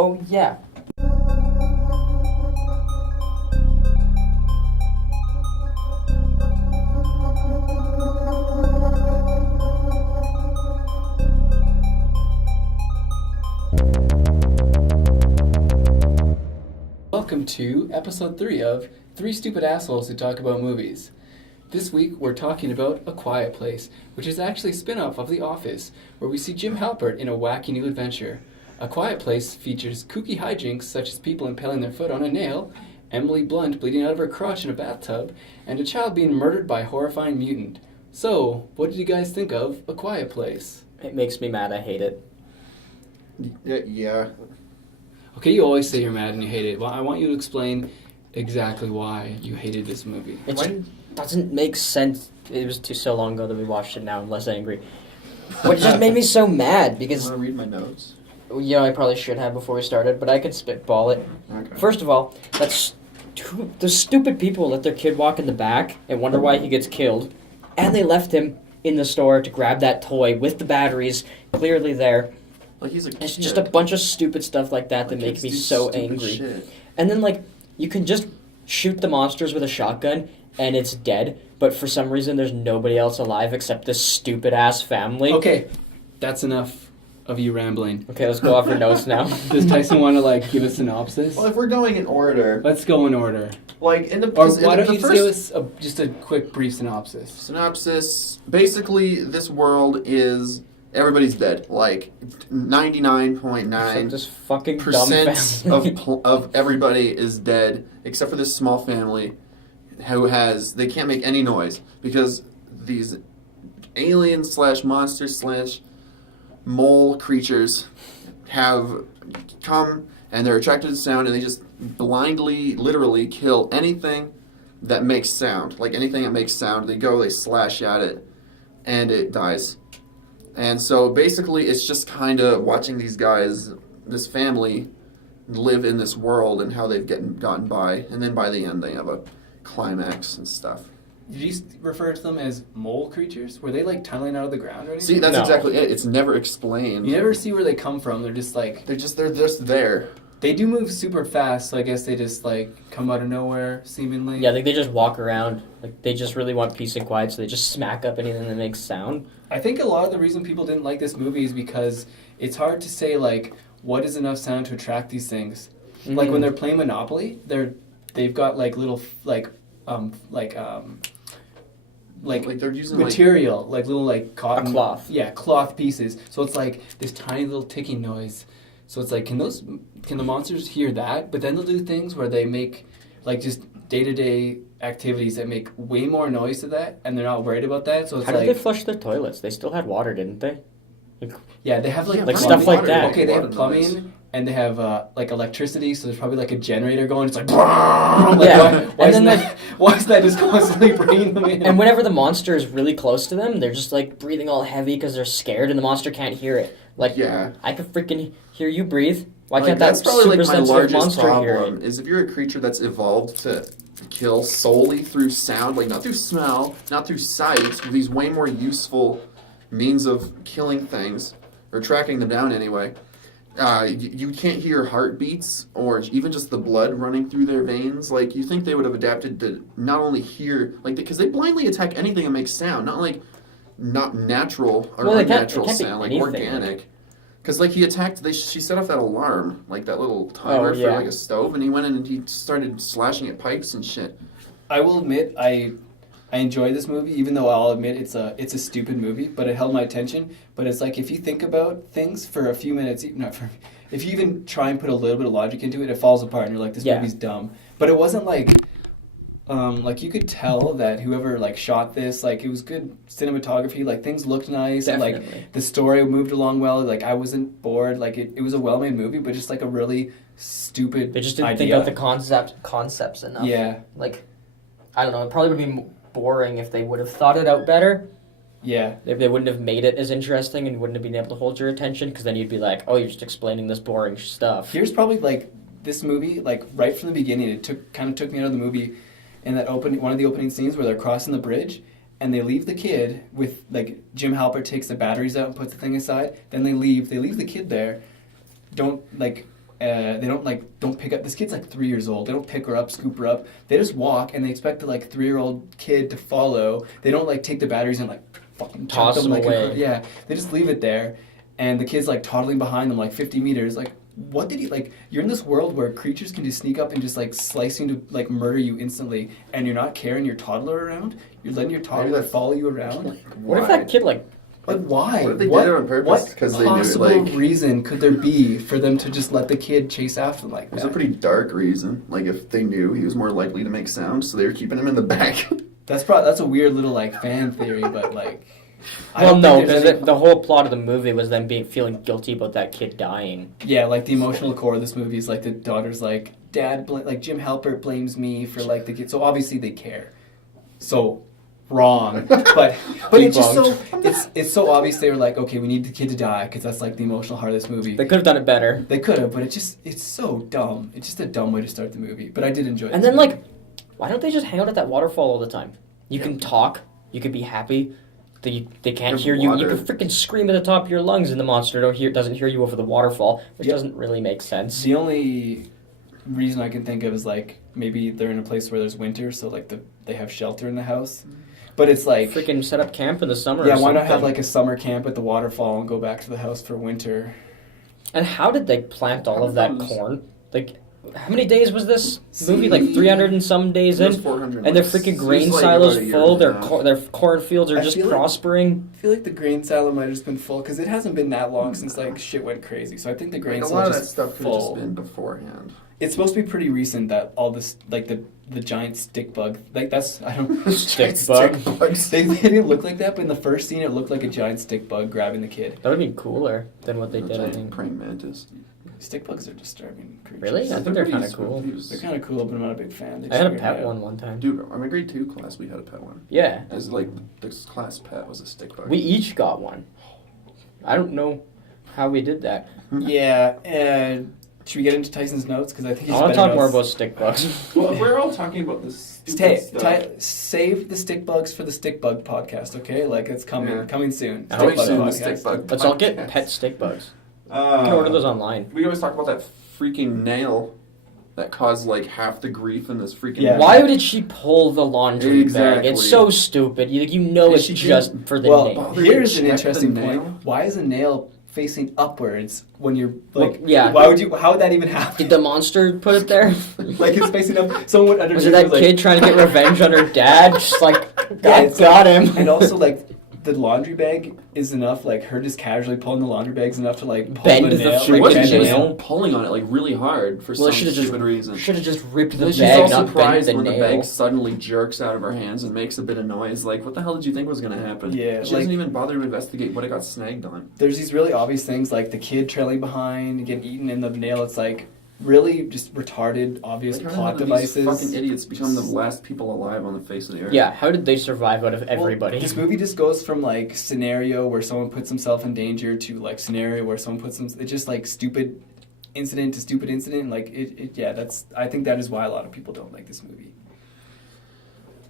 Oh, yeah. Welcome to episode 3 of Three Stupid Assholes Who Talk About Movies. This week we're talking about A Quiet Place, which is actually a spin-off of The Office, where we see Jim Halpert in a wacky new adventure. A Quiet Place features kooky hijinks such as people impaling their foot on a nail, Emily Blunt bleeding out of her crotch in a bathtub, and a child being murdered by a horrifying mutant. So, what did you guys think of A Quiet Place? It makes me mad. I hate it. Yeah. Okay, you always say you're mad and you hate it. Well, I want you to explain exactly why you hated this movie. It just doesn't make sense. It was so long ago that we watched it now. I'm less angry. But it just made me so mad because... Want to read my notes? Yeah, I probably should have before we started, but I could spitball it. Okay. First of all, the stupid people let their kid walk in the back and wonder why he gets killed, and they left him in the store to grab that toy with the batteries clearly there. Like he's a kid. It's just a bunch of stupid stuff like that that make me so angry. Shit. And then, like, you can just shoot the monsters with a shotgun and it's dead, but for some reason there's nobody else alive except this stupid-ass family. Okay, that's enough of you rambling. Okay, let's go off your notes now. Does Tyson want to, give a synopsis? Well, if we're going in order, Let's go in order. like in the Or in why the don't you first give us just a quick, brief synopsis? synopsis, basically this world is everybody's dead. Like 99.9% This fucking dumb family. of everybody is dead except for this small family who they can't make any noise because these aliens / monsters / mole creatures have come and they're attracted to sound and they just blindly, literally kill anything that makes sound. Like anything that makes sound, they slash at it and it dies. And so basically it's just kind of watching these guys, this family, live in this world and how they've gotten by. And then by the end they have a climax and stuff. Did you refer to them as mole creatures? Were they, tunneling out of the ground or anything? See, that's No. exactly it. It's never explained. You never see where they come from. They're just, They're just there. They do move super fast, so I guess they just, come out of nowhere, seemingly. Yeah, they just walk around. Like, they just really want peace and quiet, so they just smack up anything that makes sound. I think a lot of the reason people didn't like this movie is because it's hard to say, what is enough sound to attract these things. Mm-hmm. Like, when they're playing Monopoly, they've got, little, Like they're using material, little cotton. A cloth. Yeah, cloth pieces. So it's this tiny little ticking noise. So it's can the monsters hear that? But then they'll do things where they make just day-to-day activities that make way more noise to that, and they're not worried about that. So it's How did they flush their toilets? They still had water, didn't they? yeah, they have like stuff like that. Okay, they have plumbing. And they have electricity, so there's probably a generator going. It's Yeah. Why is that just constantly bringing them in? And whenever the monster is really close to them, they're just breathing all heavy because they're scared, and the monster can't hear it. Yeah. I could freaking hear you breathe. Why Like, can't that that's probably super my sensitive largest monster hear problem it? is if you're a creature that's evolved to kill solely through sound, not through smell, not through sight, these way more useful means of killing things or tracking them down anyway. You can't hear heartbeats or even just the blood running through their veins. You think they would have adapted to not only hear, because they blindly attack anything that makes sound, not natural or unnatural it can't be sound, anything, organic. Because she set off that alarm, that little timer Oh, yeah. for a stove, and he went in and he started slashing at pipes and shit. I will admit, I enjoy this movie, even though I'll admit it's a stupid movie, but it held my attention. But it's if you think about things for a few minutes, if you even try and put a little bit of logic into it, it falls apart and you're this movie's dumb. But it wasn't you could tell that whoever shot this, it was good cinematography, things looked nice. Definitely. And the story moved along well, I wasn't bored, it was a well-made movie, but just a really stupid They just didn't idea. think out the concepts enough. Yeah. I don't know, it probably would be boring if they would have thought it out better. Yeah. If they wouldn't have made it as interesting and wouldn't have been able to hold your attention, because then you'd be like, oh, you're just explaining this boring stuff. Here's probably this movie, right from the beginning, it took me out of the movie in that one of the opening scenes where they're crossing the bridge and they leave the kid with Jim Halpert takes the batteries out and puts the thing aside. Then they leave the kid there. Don't They don't pick up. This kid's like 3 years old. They don't pick her up, scoop her up. They just walk, and they expect the like 3-year-old kid to follow. They don't like take the batteries and like fucking Toss chuck them like away. Yeah, they just leave it there, and the kid's like toddling behind them like 50 meters. Like, what did he like? You're in this world where creatures can just sneak up and just like slice you to like murder you instantly, and you're not carrying your toddler around. You're letting your toddler follow you around. What if that kid like Why? What if they did it on purpose? What They knew, possible like... reason could there be for them to just let the kid chase after them like It was that? a pretty dark reason. Like, if they knew he was more likely to make sound, so they were keeping him in the back. That's a weird little like fan theory, but like. Well, no, because because the whole plot of the movie was them feeling guilty about that kid dying. Yeah, like the emotional core of this movie is like the daughter's like, Dad, like Jim Halpert blames me for like the kid. So obviously they care. So wrong, but it's just so it's so obvious. They were like, okay, we need the kid to die because that's like the emotional heart of this movie. They could have done it better. They could have, but it's so dumb. It's just a dumb way to start the movie. But I did enjoy it. And then like, why don't they just hang out at that waterfall all the time? You can talk. You can be happy. They can't hear you. You can freaking scream at the top of your lungs, and the monster doesn't hear you over the waterfall, which doesn't really make sense. The only reason I can think of is like maybe they're in a place where there's winter, so like they have shelter in the house. But it's like Freaking set up camp in the summer. yeah, or why not something. have like a summer camp at the waterfall and go back to the house for winter? And how did they plant all of that corn? Like, how many days was this movie? Like 300 and some days It was in, 400 and their months. freaking It was grain like silos about a year full. and a half. Their cornfields are I just feel like- prospering. I feel like the grain silo might have just been full because it hasn't been that long since like shit went crazy. So I think the grain Like, a silo lot is of that just stuff could have just full. been beforehand. It's supposed to be pretty recent that all this like the giant stick bug like that's I don't Stick bug. bugs. they didn't look like that, but in the first scene it looked like a giant stick bug grabbing the kid. That would be cooler than what they did. I Giant think. praying mantis. Stick bugs are disturbing creatures. Really? I think they're kind of cool. They're kind of cool, but I'm not a big fan. They I had a just pet weird me out. one time. Dude, in my grade 2 class, we had a pet one. Yeah, As like this class pet was a stick bug. we each got one. I don't know how we did that. Yeah. Should we get into Tyson's notes? Because I think I he's want to better talk more notes. about stick bugs. Well, if we're all talking about this stupid stuff. Save the stick bugs for the stick bug podcast, okay? Like it's coming, Yeah. coming soon. I Stick hope bug soon, the podcast. stick bug. Let's all get podcast. pet stick bugs. You can order those online. We always talk about that freaking nail that caused like half the grief in this freaking. Yeah. Why did she pull the laundry Exactly. bag? It's so stupid. You know And it's she just didn't for the Well, name. bother here's to an check interesting the point. nail? Why is a nail facing upwards when you're like? Well, yeah. Why would you? How would that even happen? Did the monster put it there? Like it's facing up. Someone underneath Was it that like, kid trying to get revenge on her dad? Just like, Yeah, I it's got him. And also like the laundry bag is enough. Like her just casually pulling the laundry bag is enough to like pull Bend the the nail. She freaking wasn't. bend She the was nail. pulling on it like really hard for Well, some should've stupid reason. Should have just ripped the Then she's bag, all not bent surprised the when the nail. bag suddenly jerks out of her hands and makes a bit of noise. Like, what the hell did you think was going to happen? Yeah, She like- doesn't even bother to investigate what it got snagged on. There's these really obvious things like the kid trailing behind, getting eaten in the nail. It's like really just retarded, obvious Like, how the plot hell did devices. These fucking idiots become the last people alive on the face of the earth. Yeah, how did they survive out of Well, everybody? this movie just goes from like scenario where someone puts himself in danger to like scenario where someone puts them. It's just like stupid incident to stupid incident. Like I think that is why a lot of people don't like this movie.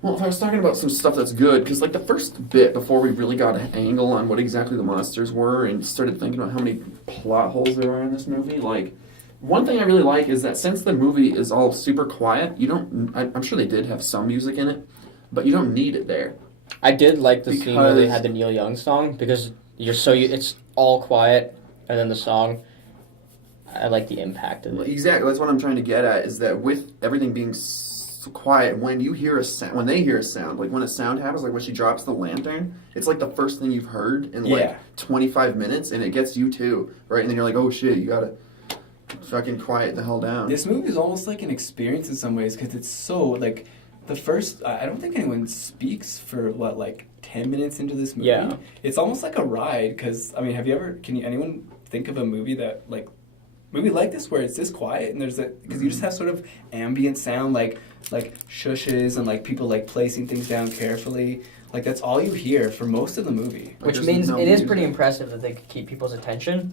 Well, if I was talking about some stuff that's good, because like the first bit before we really got an angle on what exactly the monsters were and started thinking about how many plot holes there are in this movie, like one thing I really like is that since the movie is all super quiet, you don't. I'm sure they did have some music in it, but you don't need it there. I did like the scene where they Because- had the Neil Young song because it's all quiet and then the song. I like the impact of it. Exactly, that's what I'm trying to get at. Is that with everything being so quiet, when you hear a sound, when they hear a sound, like when a sound happens, like when she drops the lantern, it's like the first thing you've heard in like Yeah. 25 minutes, and it gets you too, right? And then you're like, oh shit, you gotta fucking quiet the hell down. This movie is almost like an experience in some ways because it's so like the first. I don't think anyone speaks for like 10 minutes into this movie. Yeah. It's almost like a ride because I mean, anyone think of a movie that like. Movie like this where it's this quiet and there's because you just have sort of ambient sound like shushes and like people like placing things down carefully, like that's all you hear for most of the movie. Like, Which there's means no it is music. pretty impressive that they could keep people's attention.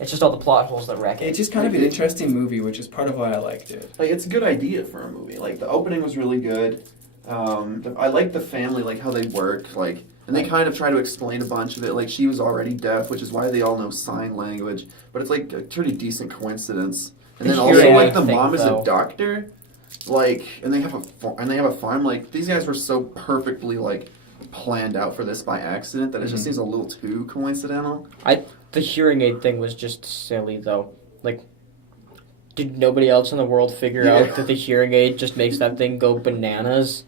It's just all the plot holes that wreck it. It's just kind of an interesting movie, which is part of why I liked it. Like it's a good idea for a movie. Like the opening was really good. I like the family, like how they work. Like And they kind of try to explain a bunch of it. Like, she was already deaf, which is why they all know sign language. But it's like a pretty decent coincidence. And then also, like, the mom is a doctor. Like, and they have a farm. Like, these guys were so perfectly, like, planned out for this by accident that it just seems a little too coincidental. The hearing aid thing was just silly, though. Like, did nobody else in the world figure out that the hearing aid just makes that thing go bananas?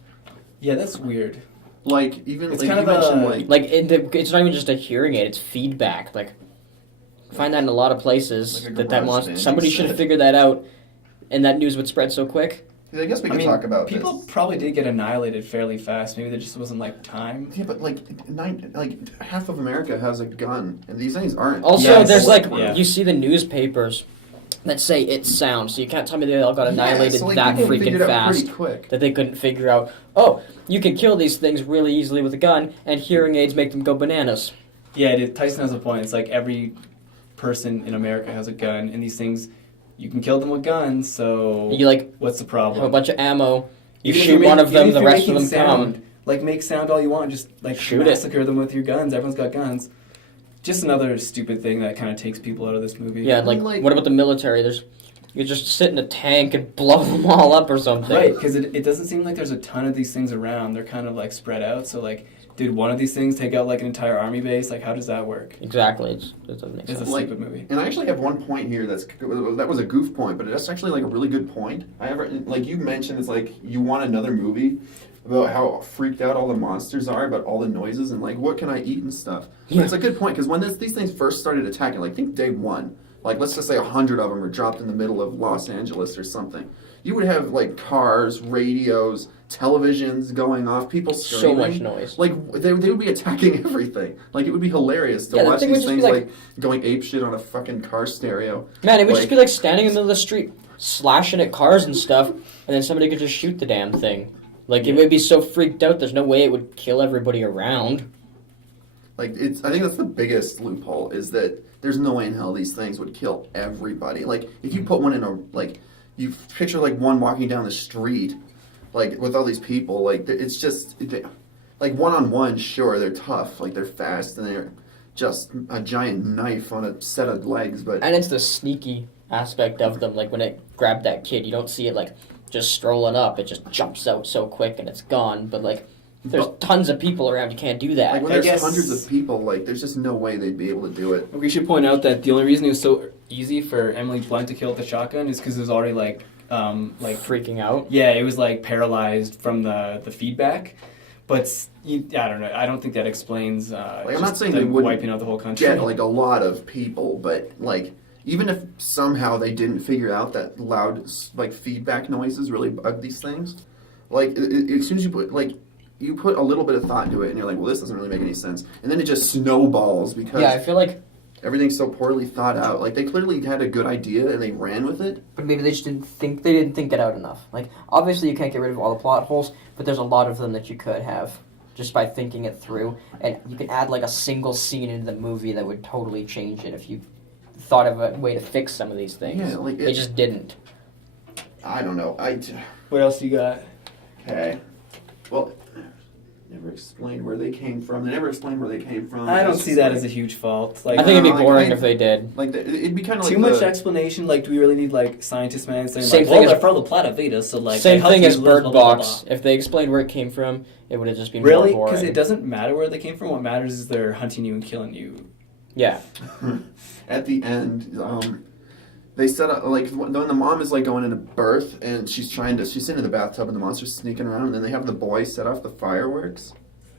Yeah, that's weird. Like, even it's like, kind you of mentioned, like it's not even just a hearing aid; it's feedback. Like, find that in a lot of places. Like that monster. Somebody should have figured that out, and that news would spread so quick. I guess we can talk about people this. probably did get annihilated fairly fast. Maybe there just wasn't like time. Yeah, but like half of America has a gun, and these things aren't. Also, there's you see the newspapers that say it's sound, so you can't tell me they all got annihilated that freaking fast that they couldn't figure out. Oh, you can kill these things really easily with a gun, and hearing aids make them go bananas. Yeah, Tyson has a point. It's like every person in America has a gun, and these things, you can kill them with guns, so what's the problem? Have a bunch of ammo. You shoot one of them, the rest of them come. Like, make sound all you want, just like massacre them with your guns. Everyone's got guns. Just another stupid thing that kind of takes people out of this movie. Yeah, like what about the military? You just sit in a tank and blow them all up or something. Right, because it doesn't seem like there's a ton of these things around. They're kind of like spread out. So like, did one of these things take out like an entire army base? Like, how does that work? Exactly, it doesn't make sense. It's a stupid movie. And I actually have one point here that was a goof point, but it's actually like a really good point. Like you mentioned, it's like you want another movie about how freaked out all the monsters are about all the noises and like what can I eat and stuff. Yeah. It's a good point because when these things first started attacking, like think day one, like let's just say 100 of them are dropped in the middle of Los Angeles or something. You would have like cars, radios, televisions going off, people screaming. So much noise. Like they would be attacking everything. Like it would be hilarious to watch these things like going apeshit on a fucking car stereo. Man, it would just be like standing in the middle of the street, slashing at cars and stuff, and then somebody could just shoot the damn thing. Like, it would be so freaked out, there's no way it would kill everybody around. Like, I think that's the biggest loophole, is that there's no way in hell these things would kill everybody. Like, if you put one in you picture, like, one walking down the street, like, with all these people, like, it's just, like, one-on-one, sure, they're tough, like, they're fast, and they're just a giant knife on a set of legs, but... And it's the sneaky aspect of them, like, when it grabbed that kid, you don't see it, like... just strolling up, it just jumps out so quick and it's gone. But like, there's tons of people around, you can't do that. Like when there's hundreds of people, like there's just no way they'd be able to do it. We should point out that the only reason it was so easy for Emily Blunt to kill with the shotgun is because it was already like freaking out. Yeah, it was like paralyzed from the feedback. But I don't know. I don't think that explains. Like I'm not saying they would wiping out the whole country. Get like a lot of people, but like. Even if somehow they didn't figure out that loud, like, feedback noises really bug these things, like, as soon as you put a little bit of thought into it, and you're like, well, this doesn't really make any sense, and then it just snowballs because I feel like everything's so poorly thought out. Like, they clearly had a good idea, and they ran with it. But maybe they just didn't think it out enough. Like, obviously you can't get rid of all the plot holes, but there's a lot of them that you could have just by thinking it through, and you can add, like, a single scene into the movie that would totally change it if you... thought of a way to fix some of these things. Yeah, like they just didn't. I don't know. What else you got? Okay. Well, never explained where they came from. They never explained where they came from. I don't see that as a huge fault. Like, I think it'd be boring if they did. Like it'd be kind of like too much explanation. Like, do we really need like scientist man saying same like, thing they're from the planet Veda, so like same thing as Bird blah, blah, Box. blah. If they explained where it came from, it would have just been really more boring. Because it doesn't matter where they came from. What matters is they're hunting you and killing you. Yeah. At the end, they set up like when the mom is like going into birth and she's sitting in the bathtub and the monster's sneaking around, and then they have the boy set off the fireworks,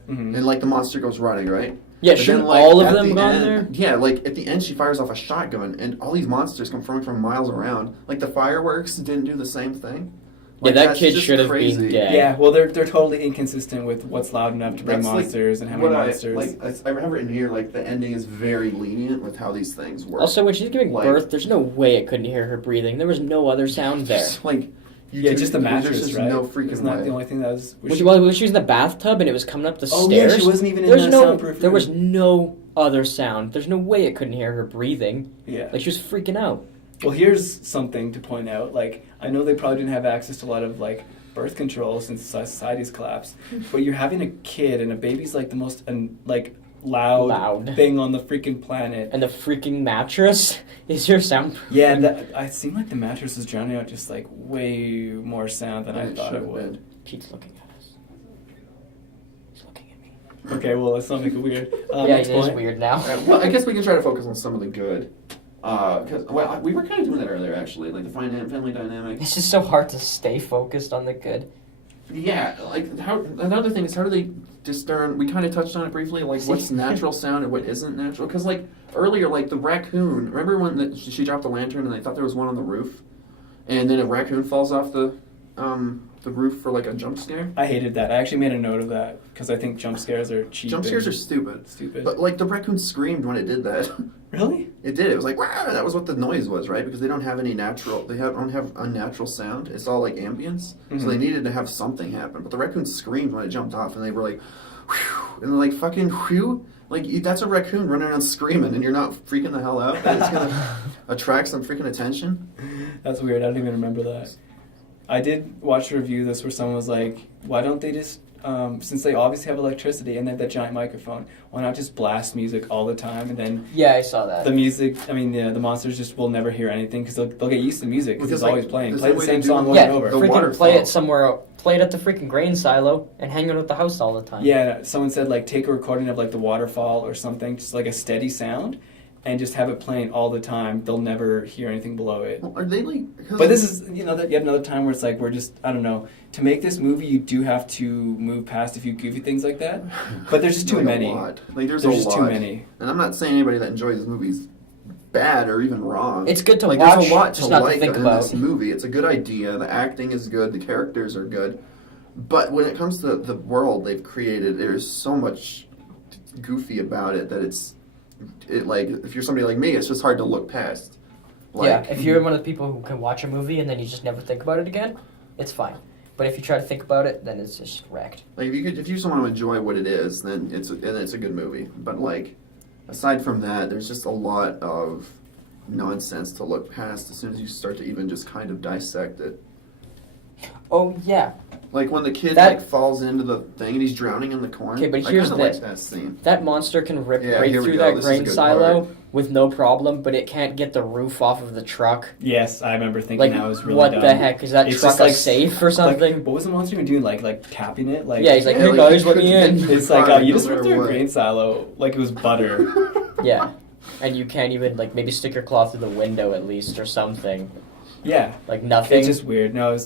and like the monster goes running, right? Yeah, shouldn't all of them gone there? Yeah, like at the end she fires off a shotgun and all these monsters come from miles around. Like the fireworks didn't do the same thing. Like, yeah, that kid should have been dead. Yeah, well, they're totally inconsistent with what's loud enough to bring monsters and how many monsters. I remember in here, like, the ending is very lenient with how these things work. Also, when she's giving birth, there's no way it couldn't hear her breathing. There was no other sound there. Just the mattress, just right? No freaking Isn't that way. the only thing that was... When she was in the bathtub and it was coming up the stairs. Oh, yeah, she wasn't even in that soundproof room. There was no other sound. There's no way it couldn't hear her breathing. Yeah. Like, she was freaking out. Well, here's something to point out. Like, I know they probably didn't have access to a lot of, like, birth control since society's collapsed. But you're having a kid, and a baby's like the most loud thing on the freaking planet. And the freaking mattress is your sound. Yeah, it seemed like the mattress was drowning out just like way more sound than I thought it would. Pete's looking at us. He's looking at me. Okay, well, let's not make it weird. Yeah, next it is point. weird now. Well, I guess we can try to focus on some of the good. Because we were kind of doing that earlier, actually, like the family dynamic. It's just so hard to stay focused on the good. Yeah, like another thing is how do they discern? We kind of touched on it briefly, like what's natural sound and what isn't natural. Because like earlier, like the raccoon. Remember when she dropped the lantern and they thought there was one on the roof, and then a raccoon falls off the roof for like a jump scare. I hated that. I actually made a note of that because I think jump scares are cheap. Jump scares are stupid. But like the raccoon screamed when it did that. Really? It did. It was like wow. That was what the noise was, right? Because they don't have any natural. Don't have unnatural sound. It's all like ambience. Mm-hmm. So they needed to have something happen. But the raccoon screamed when it jumped off, and they were like, whew, and they're like fucking whew. Like that's a raccoon running around screaming, and you're not freaking the hell out. That it's gonna attract some freaking attention. That's weird. I don't even remember that. I did watch a review of this where someone was like, why don't they just, since they obviously have electricity and they have that giant microphone, why not just blast music all the time and then Yeah, I saw that. the music, the monsters just will never hear anything because they'll get used to the music because it's like, always playing. there's Play no the way same to do song the- over and Yeah, over. The freaking waterfall. play it somewhere. Play it at the freaking grain silo and hang out at the house all the time. Yeah, someone said like take a recording of like the waterfall or something, just like a steady sound, and just have it playing all the time. They'll never hear anything below it. Well, are they like? But this is, that yet another time where it's like we're just, I don't know. To make this movie, you do have to move past a few goofy things like that. But there's just too like many. A lot. Like there's There's a just lot. too many. And I'm not saying anybody that enjoys this movie is bad or even wrong. It's good to like, watch, there's a lot just to not like to think in about. this movie. It's a good idea. The acting is good. The characters are good. But when it comes to the world they've created, there's so much goofy about it that like if you're somebody like me, it's just hard to look past. Yeah, if you're one of the people who can watch a movie and then you just never think about it again, it's fine. But if you try to think about it, then it's just wrecked. Like if you just want to enjoy what it is, then it's a good movie. But like aside from that, there's just a lot of nonsense to look past as soon as you start to even just kind of dissect it. Oh, yeah. Like when the kid That- falls into the thing and he's drowning in the corn. Okay, but I here's kinda like the- that scene. That monster can rip Yeah, right here we through go. that This is a grain good silo part. with no problem, but it can't get the roof off of the truck. Yes, I remember thinking Like, that was really what dumb. the heck? Is that It's truck just like- safe or something? Like, what was the monster even doing? Like tapping it? Like Yeah, he's like, Yeah, hey like, guys, you let me couldn't in. get- it's like Fine, you no just ripped matter through a what. grain silo like it was butter. Yeah. And you can't even, like, maybe stick your claw through the window at least or something. Yeah, Like, nothing. it's just weird. No,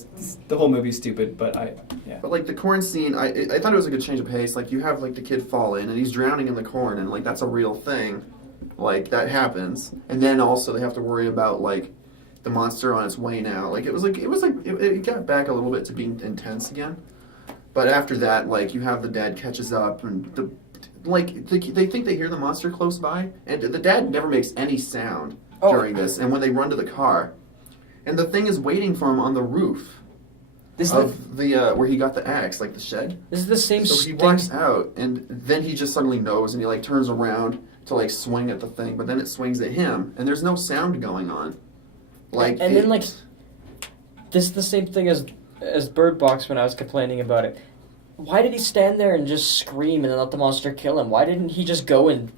the whole movie's stupid, but But like the corn scene, I thought it was a good change of pace. Like you have like the kid fall in and he's drowning in the corn and like that's a real thing. Like that happens. And then also they have to worry about like the monster on its way now. Like it got back a little bit to being intense again. But after that, like you have the dad catches up and they think they hear the monster close by and the dad never makes any sound during this. And when they run to the car, and the thing is waiting for him on the roof. This Of the where he got the axe, like the shed. is the same So he thing. walks out, and then he just suddenly knows, and he like turns around to like swing at the thing, but then it swings at him, and there's no sound going on. Like And then, like, this is the same thing as Bird Box when I was complaining about it. Why did he stand there and just scream and then let the monster kill him? Why didn't he just go and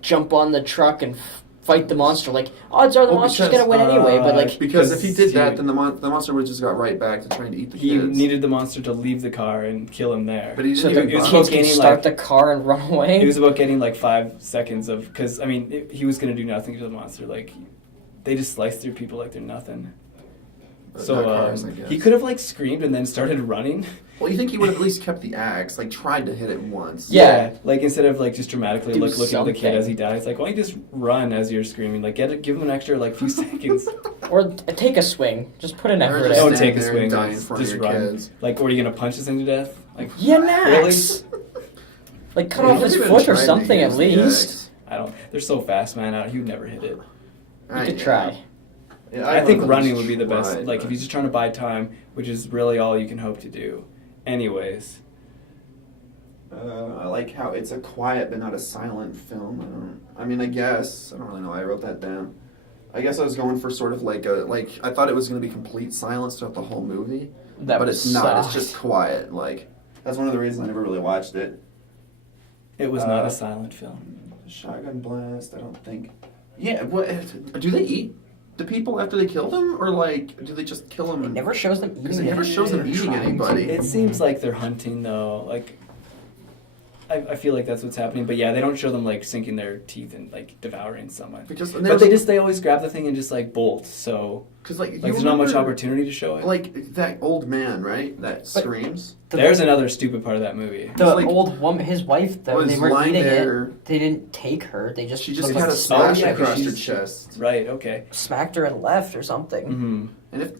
jump on the truck and fight the monster? Like, odds are the monster's because, gonna win anyway, but like, because if he did that, he- then the monster would have just got right back to trying to eat the he kids. needed the monster to leave the car and kill him there. But he so didn't the it was even about kids can gaining, start like- the car and run away. It was about getting like 5 seconds of, because I mean he was gonna do nothing to the monster. Like they just slice through people like they're nothing. So cars, I guess. he could have like screamed and then started running. Well, you think he would have at least kept the axe, like tried to hit it once. Yeah. Like instead of like just dramatically Do looking at the kid something. as he dies, like why don't you just run as you're screaming? Like give him an extra like few seconds. Or take a swing. Just put an Or effort just in. Don't stand take a there swing. and die in Just, front of just your run. kids. Like, or are you gonna punch this thing to death? Like, Yeah, really? Max. Like cut Yeah, off he his even foot or tried to something at use the least. axe. I don't. They're so fast, man. He would never hit it. You could try. Yeah, I think would've running at would least be the best. tried, Like but- if he's just trying to buy time, which is really all you can hope to do. Anyways, I like how it's a quiet but not a silent film. I mean, I guess I don't really know. I wrote that down. I guess I was going for sort of like I thought it was going to be complete silence throughout the whole movie, That but it's not. It's sucked. just quiet. Like that's one of the reasons I never really watched it. It was not a silent film. Shotgun blast. I don't think. Yeah. What do they eat? The people after they kill them, or like do they just kill them? It never shows them eating. It never shows them eating anybody. It seems like they're hunting though. Like I feel like that's what's happening. But yeah, they don't show them like sinking their teeth and like devouring someone. But they always grab the thing and just like bolt. So because like there's not much opportunity to show it. Like that old man, right? That screams. There's another stupid part of that movie. The like, old woman, his wife, that they weren't eating it. They didn't take her. They just she just like had a slash across her she's- chest. Right. Okay. smacked her and left or something. Mm-hmm.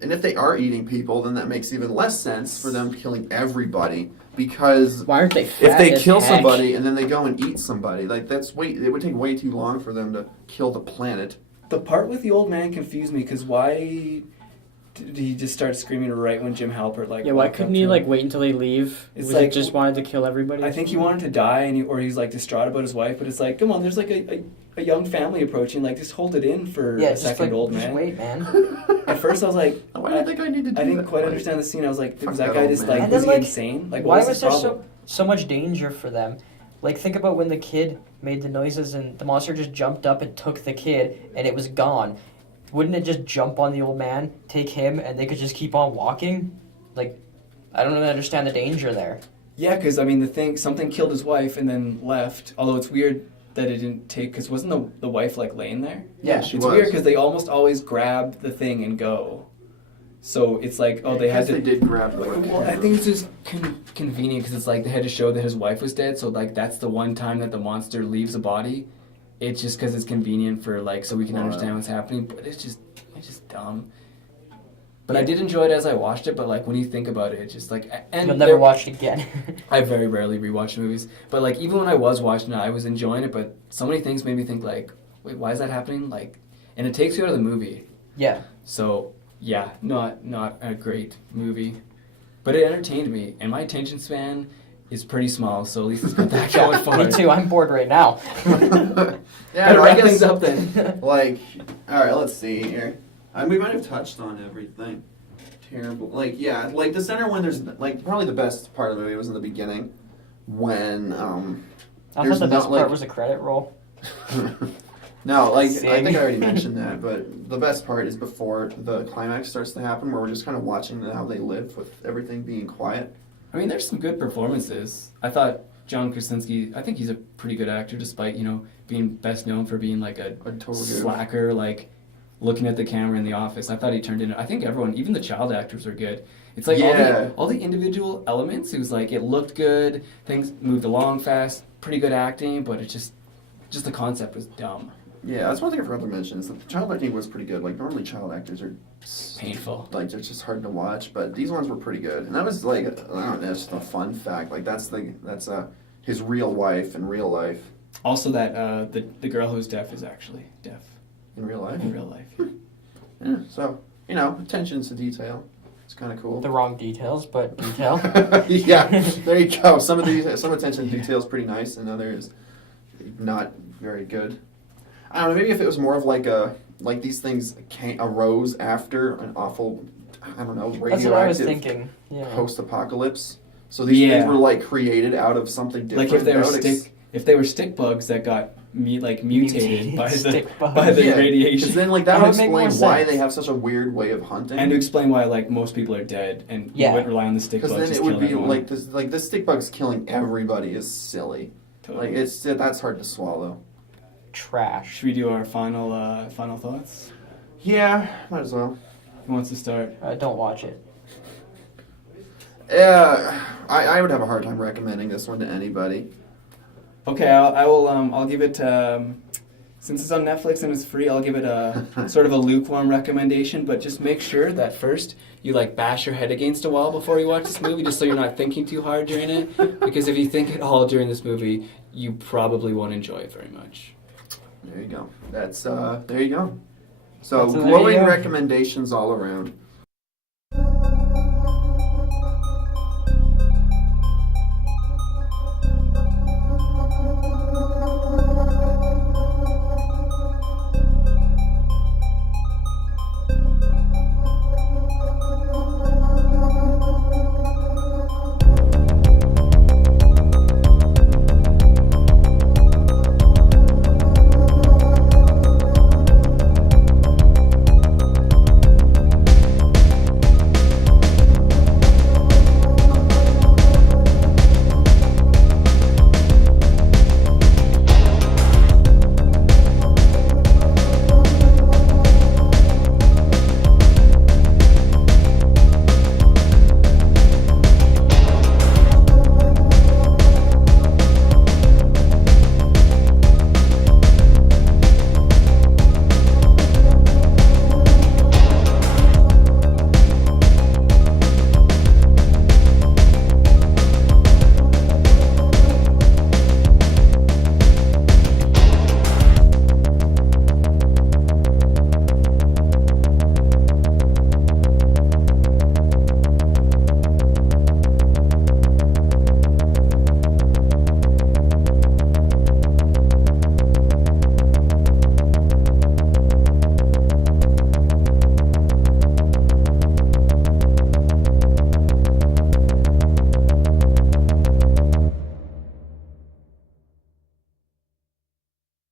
And if they are eating people, then that makes even less sense for them killing everybody because Why aren't they fat if they as kill heck? somebody and then they go and eat somebody, like it would take way too long for them to kill the planet. The part with the old man confused me because why did he just start screaming right when Jim Halpert like? Yeah, why walked couldn't up he to like him? wait until they leave? It's Was like- it just wanted to kill everybody? I think he wanted to die, or he's like distraught about his wife. But it's like, come on, there's like a young family approaching. Like, just hold it in for a just second, like, old just man. wait, man. At first, I was like, Why do I think I need to do that? I didn't quite Like, understand the scene. I was like, fuck was that that guy old just man. like And was then, he like, insane? Like, Why what was his there problem? so much danger for them? Like, think about when the kid made the noises and the monster just jumped up and took the kid and it was gone. Wouldn't it just jump on the old man, take him, and they could just keep on walking? Like, I don't really understand the danger there. Yeah, because I mean, something killed his wife and then left. Although it's weird that it didn't take, because wasn't the wife like laying there? Yeah, she It's was. weird because they almost always grab the thing and go. So it's like, oh, they had to. They did grab the Well, I think it's just convenient because it's like they had to show that his wife was dead. So like that's the one time that the monster leaves a body. It's just because it's convenient for like so we can understand what's happening. But it's just dumb. But I did enjoy it as I watched it. But like when you think about it, it's just like and You'll never watch it again. I very rarely rewatch movies. But like even when I was watching it, I was enjoying it. But so many things made me think like, wait, why is that happening? Like, and it takes you out of the movie. Yeah. So yeah, not a great movie, but it entertained me, and my attention span is pretty small. So at least it's got that going for it. Me too. I'm bored right now. Yeah, Better I wrap guess things up then. like, all right, let's see here. We might have touched on everything. Terrible. Like, yeah, like the center when there's like probably the best part of the movie was in the beginning when I there's thought the best not, part like- was a credit roll. No, like I Sing. think I already mentioned that, but the best part is before the climax starts to happen, where we're just kind of watching how they live with everything being quiet. I mean, there's some good performances. I thought John Krasinski. I think he's a pretty good actor, despite being best known for being like a total goof. slacker, like looking at the camera in The Office. I thought he turned in. I think everyone, even the child actors, are good. It's like Yeah. all the individual elements. It was like it looked good. Things moved along fast. Pretty good acting, but it just the concept was dumb. Yeah, that's one thing I forgot to mention is that the child acting was pretty good. Like normally child actors are Painful. like they're just hard to watch, but these ones were pretty good. And that was like I don't know, it's just a fun fact. Like that's his real wife in real life. Also, that the girl who's deaf is actually deaf In real life. in real life. Yeah. So attention to detail. It's kind of cool. The wrong details, but detail. Yeah, there you go. Some attention to detail is pretty nice, and others not very good. I don't know. Maybe if it was more of like these things arose after an awful, I don't know, That's what I was radioactive thinking. Yeah. post-apocalypse. So these things were like created out of something different. Like if they were that stick bugs that got mutated by the stick bugs. by the Because radiation, then like that That would would make more explain why sense. they have such a weird way of hunting. and to explain why like most people are dead and you Yeah. wouldn't rely on the stick because bugs. then just it would killing be everyone. like the stick bugs killing everybody is silly. Totally. Like that's hard to swallow. Trash. Should we do our final thoughts? Yeah, might as well. Who wants to start? Don't watch it. Yeah, I would have a hard time recommending this one to anybody. Okay, I'll give it. Since it's on Netflix and it's free, I'll give it a sort of a lukewarm recommendation. But just make sure that first you like bash your head against a wall before you watch this movie, just so you're not thinking too hard during it. Because if you think at all during this movie, you probably won't enjoy it very much. There you go. That's there you go. So That's a glowing video. recommendations all around.